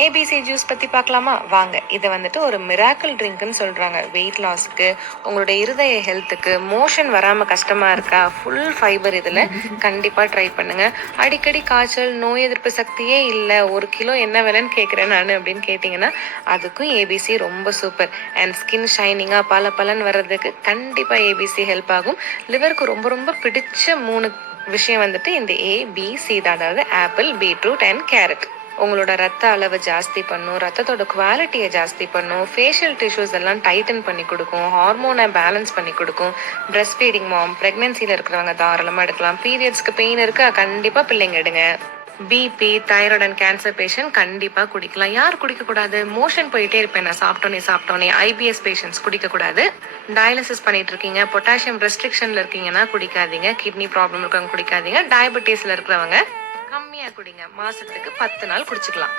ABC juice பற்றி பார்க்கலாமா? வாங்க. இதை வந்துட்டு ஒரு மிராக்கிள் ட்ரிங்க்னு சொல்கிறாங்க. வெயிட் லாஸுக்கு, உங்களோட இருதய ஹெல்த்துக்கு, மோஷன் வராமல் கஷ்டமாக இருக்கா, ஃபுல் ஃபைபர் இதில். கண்டிப்பாக ட்ரை பண்ணுங்கள். அடிக்கடி காய்ச்சல், நோய் எதிர்ப்பு சக்தியே இல்லை, 1 கிலோ என்ன விலைன்னு கேட்குறேன் நான் அப்படின்னு கேட்டிங்கன்னா அதுக்கும் ஏபிசி ரொம்ப சூப்பர். அண்ட் ஸ்கின் ஷைனிங்காக பல வர்றதுக்கு கண்டிப்பாக ஏபிசி ஹெல்ப் ஆகும். லிவருக்கு ரொம்ப ரொம்ப பிடிச்ச 3 விஷயம் வந்துட்டு இந்த ஏபிசி தான். அதாவது ஆப்பிள், பீட்ரூட் அண்ட் கேரட். உங்களோட ரத்த அளவை ஜாஸ்தி பண்ணும், ரத்தத்தோட குவாலிட்டியை ஜாஸ்தி பண்ணும், ஃபேஷியல் டிஷ்யூஸ் எல்லாம் டைட்டன் பண்ணி கொடுக்கும், ஹார்மோனை பேலன்ஸ் பண்ணி கொடுக்கும். பிரஸ்ட் ஃபீடிங் மாம், ப்ரெக்னென்சியில் இருக்கிறவங்க தாராளமாக எடுக்கலாம். பீரியட்ஸ்க்கு பெயின் இருக்கா, கண்டிப்பாக பிள்ளைங்க எடுங்க. BP, thyroid and cancer patient கண்டிப்பாக குடிக்கலாம். யார் குடிக்கக்கூடாது? மோஷன் போயிட்டே இருப்பேன் நான் சாப்பிட்டோன்னே. ஐபிஎஸ் பேஷண்ட்ஸ் குடிக்கக்கூடாது. டயாலிசிஸ் பண்ணிட்டு இருக்கீங்க, பொட்டாசியம் ரெஸ்ட்ரிக்ஷனில் இருக்கீங்கன்னா குடிக்காதீங்க. கிட்னி ப்ராப்ளம் இருக்கவங்க குடிக்காதீங்க. டயபெட்டிஸில் இருக்கிறவங்க கம்மியாக குடிங்க. மாதத்துக்கு 10 நாள் குடிச்சுக்கலாம்.